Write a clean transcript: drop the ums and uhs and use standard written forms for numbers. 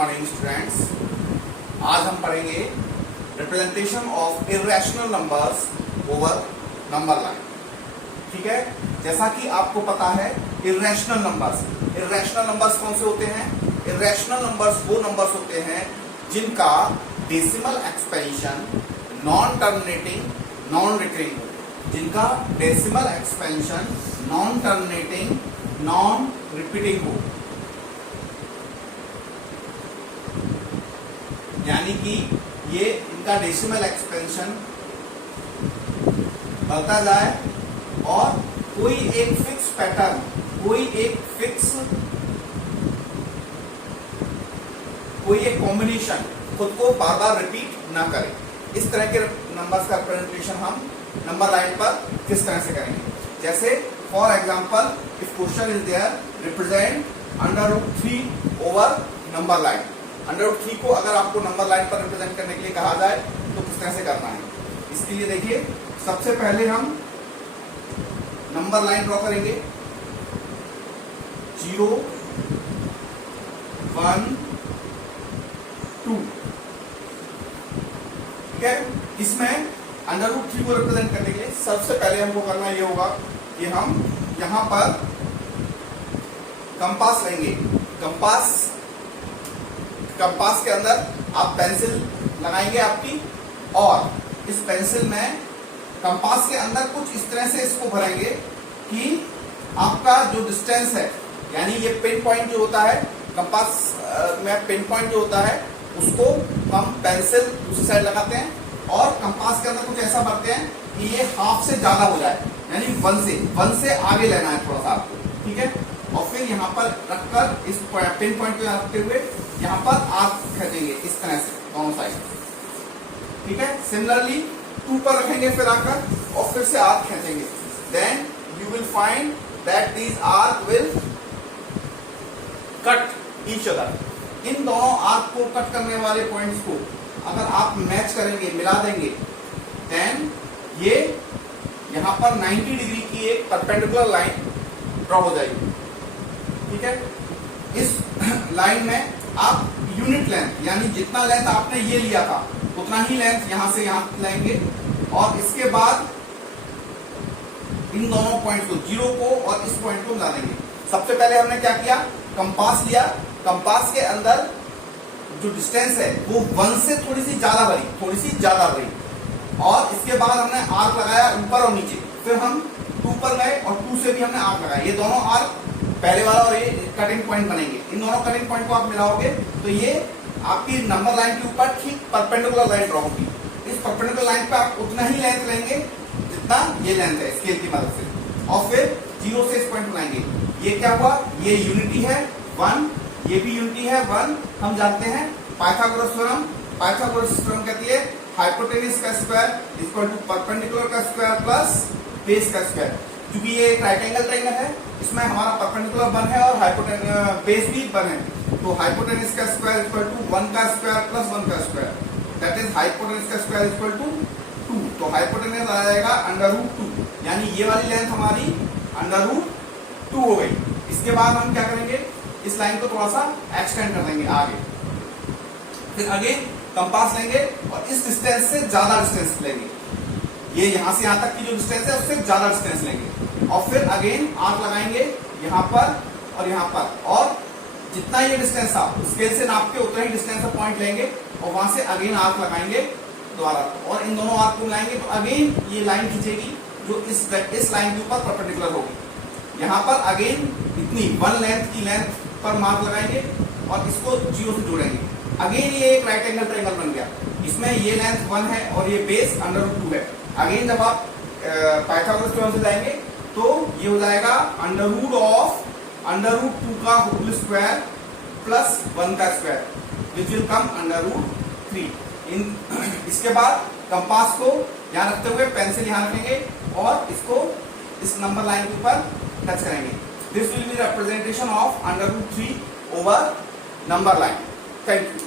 Morning students. आज हम पढ़ेंगे representation of irrational numbers over number line. ठीक है, जैसा कि आपको पता है इर्रेशनल नंबर्स कौन से होते हैं? इर्रेशनल नंबर्स वो नंबर्स होते हैं जिनका decimal expansion non terminating non recurring हो, जिनका decimal expansion non terminating non repeating हो, यानी कि ये इनका डेसिमल एक्सपेंशन बढ़ता जाए और कोई एक फिक्स पैटर्न, कोई एक कॉम्बिनेशन खुद को बार बार रिपीट ना करे। इस तरह के नंबर्स का रिप्रेजेंटेशन हम नंबर लाइन पर किस तरह से करेंगे? जैसे for example if question is there represent √3 over number line. √3 को अगर आपको नंबर लाइन पर रिप्रेजेंट करने के लिए कहा जाए तो किस तरह से करना है? इसके लिए देखिए, सबसे पहले हम नंबर लाइन ड्रॉ करेंगे 0 1 2। ठीक है, इसमें √3 को रिप्रेजेंट करने के लिए सबसे पहले हमको करना ये होगा कि हम यहां पर कंपास लेंगे। कंपास के अंदर आप पेंसिल लगाएंगे आपकी, और इस पेंसिल में कंपास के अंदर कुछ इस तरह से इसको भरेंगे कि आपका जो डिस्टेंस है, यानी ये पिन पॉइंट जो होता है कंपास में, पिन पॉइंट जो होता है उसको हम पेंसिल दूसरी साइड लगाते हैं और कंपास के अंदर कुछ ऐसा भरते हैं कि ये हाफ से ज्यादा हो जाए, यानी 1 से आगे लेना है थोड़ा सा आपको। ठीक है, और फिर यहाँ पर रखकर इस पिन पॉइंट को रखते हुए यहाँ पर आर्क खींचेंगे इस तरह से दोनों साइड। ठीक है, सिमिलरली 2 पर रखेंगे फिर आकर, और फिर से आर्क खींचेंगे। Then you will find that these arc will cut each other. इन दोनों आर्क को कट करने वाले पॉइंट्स को अगर आप मैच करेंगे, मिला देंगे, देन ये यहां पर 90 डिग्री की एक परपेंडिकुलर लाइन ड्रॉ हो जाएगी। ठीक है, इस लाइन में आप यूनिट लेंथ, यानी जितना लेंथ आपने ये लिया था उतना ही लेंथ यहां से यहां लेंगे, और इसके बाद इन दोनों पॉइंट को, 0 को और इस पॉइंट को मिला देंगे। सबसे पहले हमने क्या किया, कंपास लिया, कंपास के अंदर जो डिस्टेंस है वो 1 से थोड़ी सी ज्यादा भरी, और इसके बाद हमने आर्क लगाया ऊपर और नीचे। फिर हम 2 पर गए और 2 से भी हमने आर्क लगाया। ये दोनों आर्क, पहले वाला और ये कटिंग पॉइंट बनेंगे। इन दोनों कटिंग पॉइंट को आप मिलाओगे तो ये आपकी नंबर लाइन के ऊपर ठीक परपेंडिकुलर लाइन ड्रॉ होगी। इस परपेंडिकुलर लाइन पे आप उतना ही लेंथ लेंगे जितना ये लेंथ है स्केल की मदद से, और फिर 0 से इस पॉइंट बनाएंगे। ये क्या हुआ, ये यूनिटी है 1, ये भी यूनिटी है 1। हम जानते हैं पाइथागोरस थ्योरम कहती है हाइपोटेनस का स्क्वायर इक्वल टू परपेंडिकुलर का स्क्वायर प्लस बेस का स्क्वायर। क्योंकि ये एक राइट एंगल ट्रायंगल है, इसमें हमारा परपेंडिकुलर 1 है और बेस भी 1 है, तो हाइपोटेनस का स्क्वायर इक्वल टू 1 का स्क्वायर प्लस 1 का स्क्वायर, दैट इज हाइपोटेनस का स्क्वायर इक्वल टू 2। तो हाइपोटेनस आ जाएगा √2, यानी ये वाली लेंथ हमारी √2 हो गई। इसके बाद हम क्या करेंगे, इस लाइन को थोड़ा सा एक्सटेंड कर देंगे आगे। फिर अगेन कंपास लेंगे और इस डिस्टेंस से ज्यादा डिस्टेंस लेंगे, ये यहां से यहां तक की जो डिस्टेंस है उससे ज्यादा डिस्टेंस लेंगे, और फिर अगेन आर्क लगाएंगे यहां पर और यहां पर, और जितना ये डिस्टेंस था स्केल से नाप के उतना ही डिस्टेंस पर पॉइंट लेंगे और वहां से अगेन आर्क लगाएंगे दोबारा, और इन दोनों आर्क को मिलाएंगे तो अगेन ये लाइन खींचेगी जो इस लाइन के ऊपर परपेंडिकुलर होगी। यहाँ पर अगेन इतनी 1 लेंथ की लेंथ पर मार्क लगाएंगे और इसको 0 से जोड़ेंगे। अगेन ये एक राइट एंगल ट्रायंगल बन गया, इसमें ये लेंथ 1 है और ये बेस √2 है। अगेन जब आप पाइथागोरस थ्योरम से जाएंगे तो ये हो जाएगा √2 का होल स्क्वायर प्लस 1 का स्क्वायर, विच विल कम √3। इसके बाद कंपास को यहाँ रखते हुए पेंसिल यहाँ रखेंगे और इसको इस नंबर लाइन के ऊपर टच करेंगे। This will be representation of √3 over number line. Thank you.